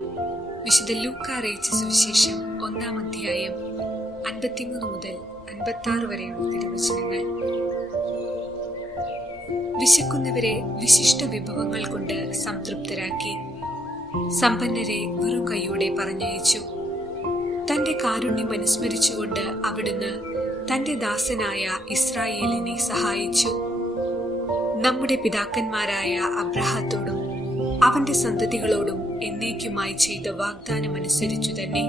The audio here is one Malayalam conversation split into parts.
വിശുദ്ധ ലൂക്കാ അറിയിച്ച സുവിശേഷം 1-ാം അധ്യായം 53 മുതൽ 56 വരെയുള്ള തിരുവചനങ്ങൾ. വിശക്കുന്നവരെ വിശിഷ്ട വിഭവങ്ങൾ കൊണ്ട് സംതൃപ്തരാക്കി, സമ്പന്നരെ വെറും കൈയോടെ പറഞ്ഞയച്ചു. തന്റെ കാരുണ്യം അനുസ്മരിച്ചുകൊണ്ട് അവിടുന്ന് തന്റെ ദാസനായ ഇസ്രായേലിനെ സഹായിച്ചു. നമ്മുടെ പിതാക്കന്മാരായ അബ്രാഹത്തോടും അവന്റെ സന്തതികളോടും എന്നേക്കുമായി ചെയ്ത വാഗ്ദാനമനുസരിച്ചു തന്നെ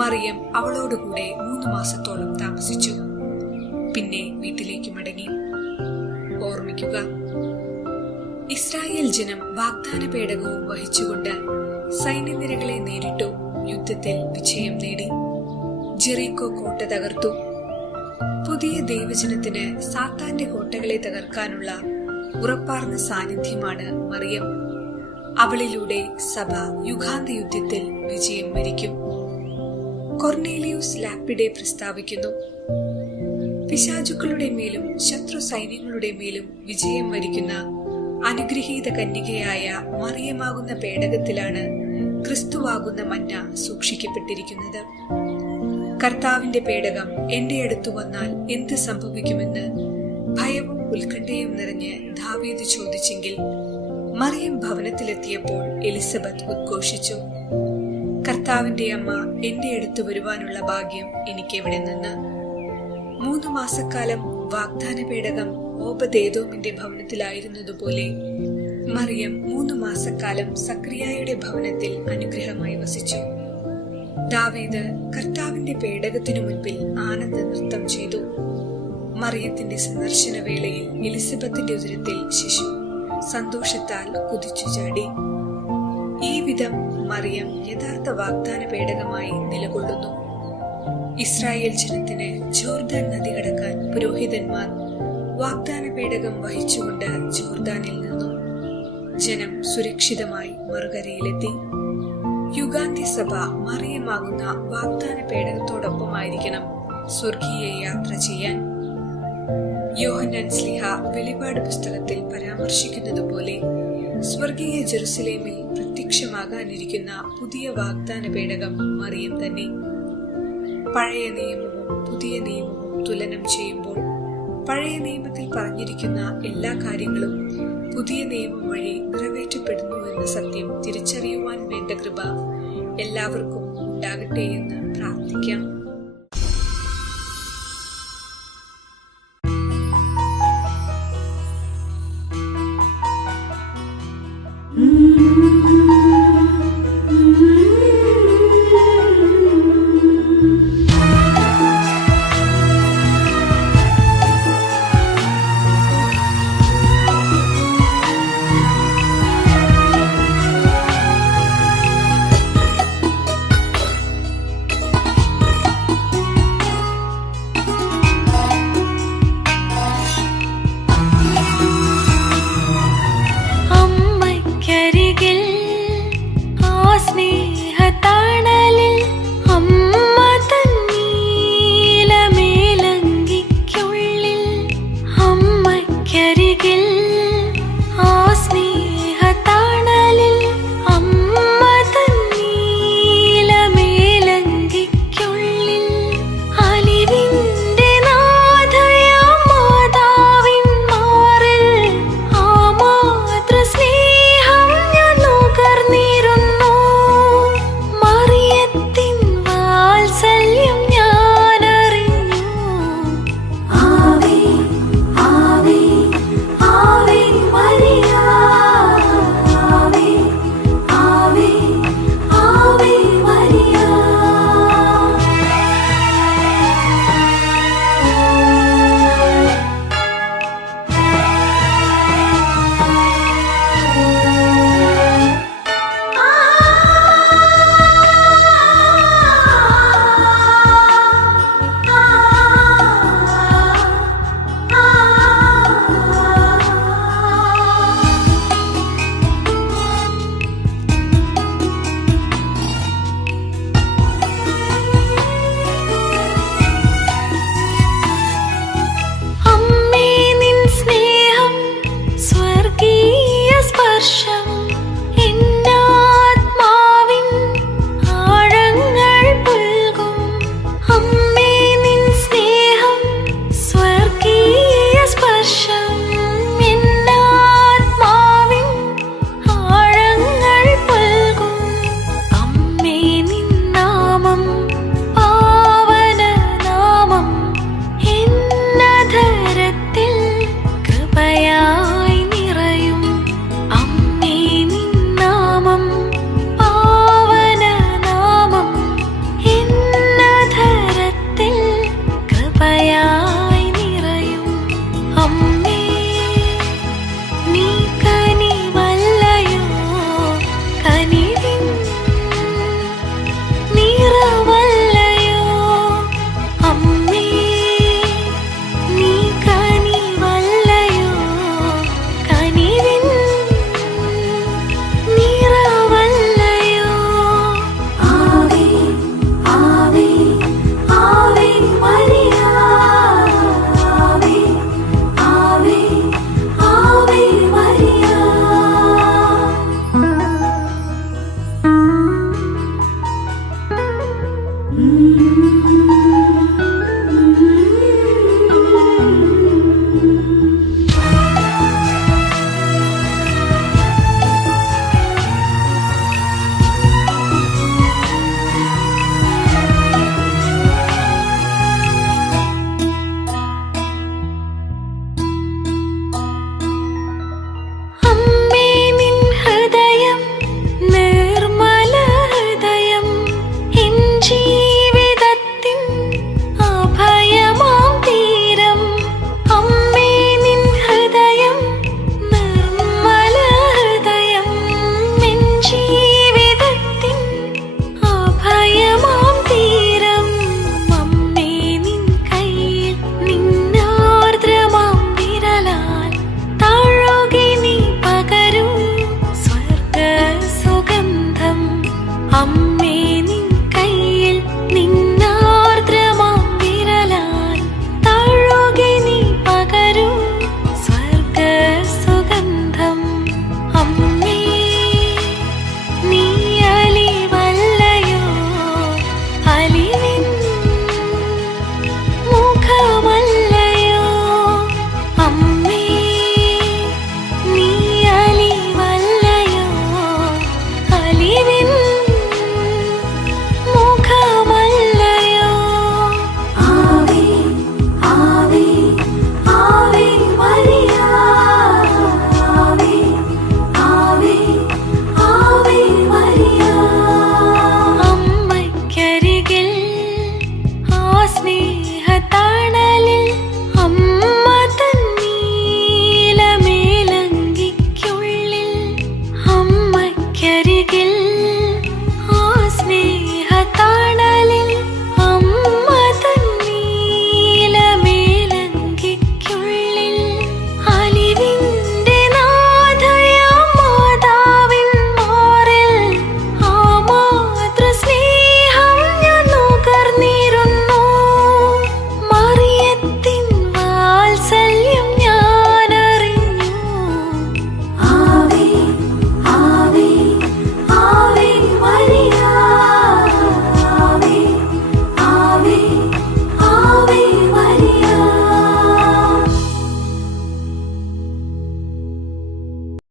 മറിയം അവളോടുകൂടെ 3 മാസത്തോളം താമസിച്ചു. പിന്നെ വീട്ടിലേക്ക് മടങ്ങി. ഓർമ്മിക്കുക, ഇസ്രായേൽ ജനം വാഗ്ദാന പേടകവും വഹിച്ചുകൊണ്ട് സൈന്യനിരകളെ നേരിട്ടു യുദ്ധത്തിൽ വിജയം നേടി. ജെറീക്കോ കോട്ട തകർത്തു. പുതിയ ദൈവജനത്തിന് സാത്താന്റെ കോട്ടകളെ തകർക്കാനുള്ള ഉറപ്പാർന്ന സാന്നിധ്യമാണ് മറിയം. അവളിലൂടെ സഭ യുഗാന്ത യുദ്ധത്തിൽ വിജയം വരിക്കും. കൊർണേലിയൂസ് ലാപ്പിഡെ പ്രസ്താവിക്കുന്നു, പിശാചുക്കളുടെ മേലും ശത്രു സൈന്യങ്ങളുടെ മേലും വിജയം വരിക്കുന്ന അനുഗ്രഹീത കന്യകയായ മറിയമാകുന്ന പേടകത്തിലാണ് ക്രിസ്തുവാകുന്ന മന്ന സൂക്ഷിക്കപ്പെട്ടിരിക്കുന്നത്. കർത്താവിന്റെ പേടകം എന്റെ അടുത്തു വന്നാൽ എന്ത് സംഭവിക്കുമെന്ന് ഭയവും ഉത്കണ്ഠയും നിറഞ്ഞ് ദാവീദ് ചോദിച്ചെങ്കിൽ, മറിയം ഭവനത്തിലെത്തിയപ്പോൾ എലിസബത്ത് ഉദ്ഘോഷിച്ചു, കർത്താവിന്റെ അമ്മ എന്റെ അടുത്ത് വരുവാനുള്ള ഭാഗ്യം എനിക്കെവിടെ നിന്ന്. 3 മാസക്കാലം വാഗ്ദാന പേടകം ഓബദേദോമിന്റെ ഭവനത്തിലായിരുന്നതുപോലെ മറിയം 3 മാസക്കാലം സക്രിയായുടെ ഭവനത്തിൽ അനുഗ്രഹമായി വസിച്ചു. ദാവീദ് കർത്താവിന്റെ പേടകത്തിനു മുൻപിൽ ആനന്ദ നൃത്തം ചെയ്തു. മറിയത്തിന്റെ സന്ദർശന വേളയിൽ എലിസബത്തിന്റെ ഉദരത്തിൽ ശിശു സന്തോഷത്താൽ കുതിച്ചു ചാടി. ഈ വിധം മറിയം യഥാർത്ഥ വാഗ്ദാന പേടകമായി നിലകൊള്ളുന്നു. ഇസ്രായേൽ ജനത്തിന് ജോർദാൻ നദി കടക്കാൻ പുരോഹിതന്മാർ വാഗ്ദാന പേടകം വഹിച്ചുകൊണ്ട് ജോർദാനിൽ നിന്നു. ജനം സുരക്ഷിതമായി മറുകരയിലെത്തി. യുഗാന്ത്യ സഭ മറിയമാകുന്ന വാഗ്ദാന പേടകത്തോടൊപ്പമായിരിക്കണം സ്വർഗീയ യാത്ര ചെയ്യാൻ. യോഹന്നാൻ ശ്ലീഹ വെളിപാട് പുസ്തകത്തിൽ പരാമർശിക്കുന്നത് പോലെ സ്വർഗീയ ജെറുസലേമിൽ പ്രത്യക്ഷമാകാനിരിക്കുന്ന പുതിയ വാഗ്ദാന പേടകം മറിയം തന്നെ. പഴയ നിയമവും പുതിയ നിയമവും തുലനം ചെയ്യുമ്പോൾ പഴയ നിയമത്തിൽ പറഞ്ഞിരിക്കുന്ന എല്ലാ കാര്യങ്ങളും പുതിയ നിയമം വഴി നിറവേറ്റപ്പെടുന്നു എന്ന സത്യം തിരിച്ചറിയുവാൻ വേണ്ട കൃപ എല്ലാവർക്കും ഉണ്ടാകട്ടെ എന്ന് പ്രാർത്ഥിക്കാം.